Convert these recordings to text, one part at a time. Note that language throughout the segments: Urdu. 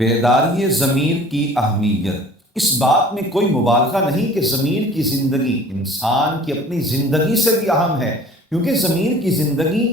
بیداری ضمیر کی اہمیت۔ اس بات میں کوئی مبالغہ نہیں کہ ضمیر کی زندگی انسان کی اپنی زندگی سے بھی اہم ہے، کیونکہ ضمیر کی زندگی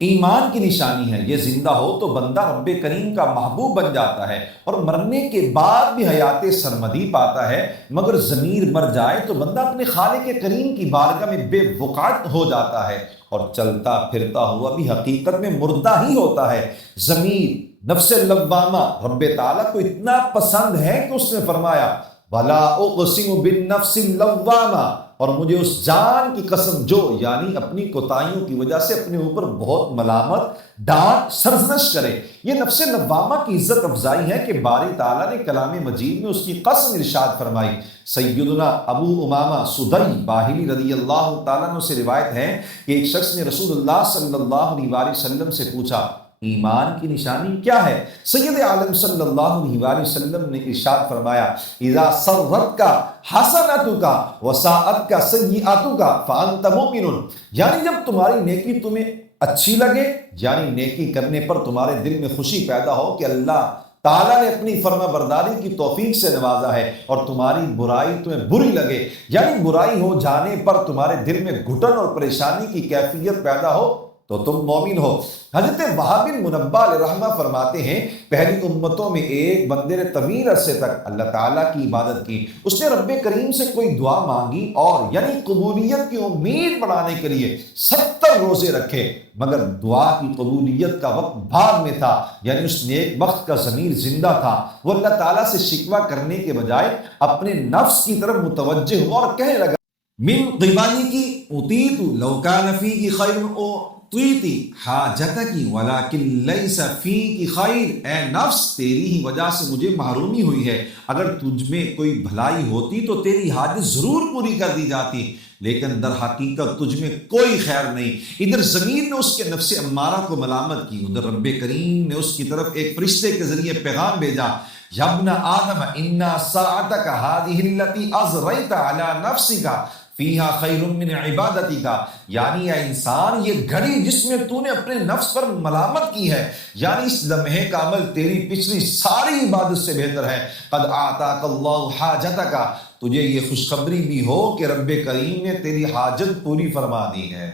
ایمان کی نشانی ہے۔ یہ زندہ ہو تو بندہ رب کریم کا محبوب بن جاتا ہے اور مرنے کے بعد بھی حیات سرمدی پاتا ہے، مگر ضمیر مر جائے تو بندہ اپنے خالق کریم کی بارگاہ میں بے وقعت ہو جاتا ہے اور چلتا پھرتا ہوا بھی حقیقت میں مردہ ہی ہوتا ہے۔ ضمیر نفس لوامہ رب تعالیٰ کو اتنا پسند ہے کہ اس نے فرمایا وَلَا أُقْسِمُ بِالنَّفْسِ اللَّوَّامَةِ، اور مجھے اس جان کی قسم جو یعنی اپنی کوتاہیوں کی وجہ سے اپنے اوپر بہت ملامت ڈانٹ سرزنش کرے۔ یہ نفس لوامہ کی عزت افزائی ہے کہ باری تعالیٰ نے کلام مجید میں اس کی قسم ارشاد فرمائی۔ سیدنا ابو امامہ سدی باہلی رضی اللہ تعالیٰ عنہ سے روایت ہے کہ ایک شخص نے رسول اللہ صلی اللہ علیہ وسلم سے پوچھا ایمان کی نشانی کیا ہے؟ سید عالم صلی اللہ علیہ وسلم نے ارشاد فرمایا اذا سرتک حسنتک وساءتک سیئتک فانت مؤمن، یعنی جب تمہاری نیکی تمہیں اچھی لگے، یعنی نیکی کرنے پر تمہارے دل میں خوشی پیدا ہو کہ اللہ تعالیٰ نے اپنی فرما برداری کی توفیق سے نوازا ہے، اور تمہاری برائی تمہیں بری لگے، یعنی برائی ہو جانے پر تمہارے دل میں گھٹن اور پریشانی کی کیفیت پیدا ہو تو تم مومن ہو۔ حضرت وہاب بن منبہ علیہ رحمہ فرماتے ہیں پہلی امتوں میں ایک بندے نے طویل عرصے تک اللہ تعالیٰ کی عبادت کی، اس نے رب کریم سے کوئی دعا مانگی اور یعنی قبولیت کی امید بڑھانے کے لیے 70 روزے رکھے، مگر دعا کی قبولیت کا وقت بعد میں تھا، یعنی اس نیک وقت کا ضمیر زندہ تھا۔ وہ اللہ تعالیٰ سے شکوہ کرنے کے بجائے اپنے نفس کی طرف متوجہ ہوا اور کہنے لگا من قبالی کی اطیت لو کان فی کی خیر اطیتی حاجتک ولکن لیس فی کی خیر، اے نفس تیری ہی وجہ سے مجھے محرومی ہوئی ہے، اگر تجھ میں کوئی بھلائی ہوتی تو تیری حاجت ضرور پوری کر دی جاتی، لیکن در حقیقت تجھ میں کوئی خیر نہیں۔ ادھر ضمیر نے اس کے نفس امارہ کو ملامت کی، ادھر رب کریم نے اس کی طرف ایک فرشتے کے ذریعے پیغام بھیجا یا ابن آدم انا ساعتک هذه التي اضريت على نفسك فیہا خیر من عبادتی کا، یعنی اے انسان یہ گھڑی جس میں تو نے اپنے نفس پر ملامت کی ہے، یعنی اس لمحے کا عمل تیری پچھلی ساری عبادت سے بہتر ہے۔ قد آتاک اللہ حاجتک، تجھے یہ خوشخبری بھی ہو کہ رب کریم نے تیری حاجت پوری فرما دی ہے۔